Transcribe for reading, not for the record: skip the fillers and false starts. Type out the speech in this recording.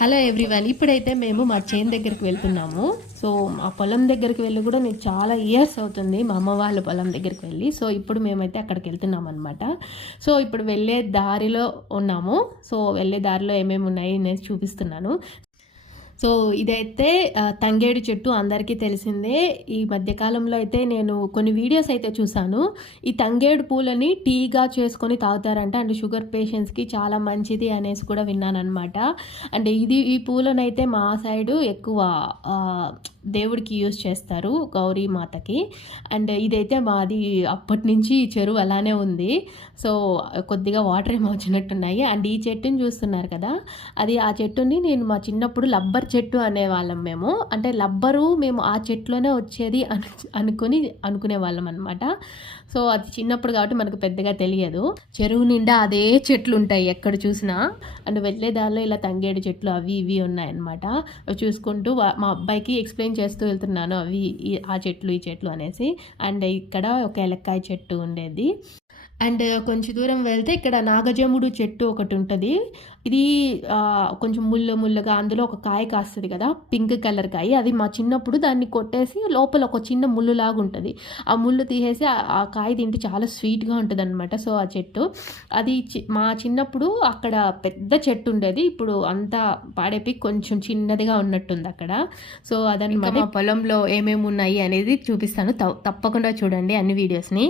Hello everyone, ఇప్పుడైతే మేము మా చేను దగ్గరికి వెళ్తున్నాము. సో మా పొలం దగ్గరికి వెళ్ళి కూడా నేను చాలా ఇయర్స్ అవుతుంది, మా అమ్మ వాళ్ళ పొలం దగ్గరికి వెళ్ళి. సో ఇప్పుడు మేమైతే అక్కడికి వెళ్తున్నాం అనమాట. సో ఇప్పుడు వెళ్ళే దారిలో ఉన్నాము. సో వెళ్ళే దారిలో ఏమేమి ఉన్నాయి నేను చూపిస్తున్నాను. సో ఇదైతే తంగేడు చెట్టు అందరికీ తెలిసిందే. ఈ మధ్యకాలంలో అయితే నేను కొన్ని వీడియోస్ అయితే చూసాను. ఈ తంగేడు పూలని టీగా చేసుకొని తాగుతారంట. అండ్ షుగర్ పేషెంట్స్కి చాలా మంచిది అనేసి కూడా విన్నానమాట. అండ్ ఈ పూలనైతే మా సైడు ఎక్కువ దేవుడికి యూజ్ చేస్తారు, గౌరీ మాతకి. అండ్ ఇదైతే మాది అప్పటి నుంచి చెరువు అలానే ఉంది. సో కొద్దిగా వాటర్ ఏమో వచ్చినట్టున్నాయి. అండ్ ఈ చెట్టుని చూస్తున్నారు కదా, అది ఆ చెట్టుని నేను మా చిన్నప్పుడు లబ్బర్ చెట్టు అనేవాళ్ళం మేము. అంటే లబ్బరు మేము ఆ చెట్లోనే వచ్చేది అనుకునేవాళ్ళం అనమాట. సో అది చిన్నప్పుడు కాబట్టి మనకు పెద్దగా తెలియదు. చెరువు నిండా అదే చెట్లు ఉంటాయి ఎక్కడ చూసినా. అండ్ వెళ్ళే దారిలో ఇలా తంగేడు చెట్లు అవి ఇవి ఉన్నాయన్నమాట. అవి చూసుకుంటూ మా అబ్బాయికి ఎక్స్ప్లెయిన్ చేస్తూ వెళ్తున్నాను, అవి ఆ చెట్లు ఈ చెట్లు అనేసి. అండ్ ఇక్కడ ఒక ఎలక్కాయ చెట్టు ఉండేది. అండ్ కొంచెం దూరం వెళ్తే ఇక్కడ నాగజముడు చెట్టు ఒకటి ఉంటుంది. ఇది కొంచెం ముళ్ళగా అందులో ఒక కాయ కాస్తుంది కదా, పింక్ కలర్ కాయ. అది మా చిన్నప్పుడు దాన్ని కొట్టేసి లోపల ఒక చిన్న ముళ్ళులాగా ఉంటుంది. ఆ ముళ్ళు తీసేసి ఆ కాయ తింటే చాలా స్వీట్గా ఉంటుంది అనమాట. సో ఆ చెట్టు అది మా చిన్నప్పుడు అక్కడ పెద్ద చెట్టు ఉండేది. ఇప్పుడు అంతా పాడైపోయి కొంచెం చిన్నదిగా ఉన్నట్టుంది అక్కడ. సో అదనమాట. మా పొలంలో ఏమేమి ఉన్నాయి అనేది చూపిస్తాను, తప్పకుండా చూడండి అన్ని వీడియోస్ని.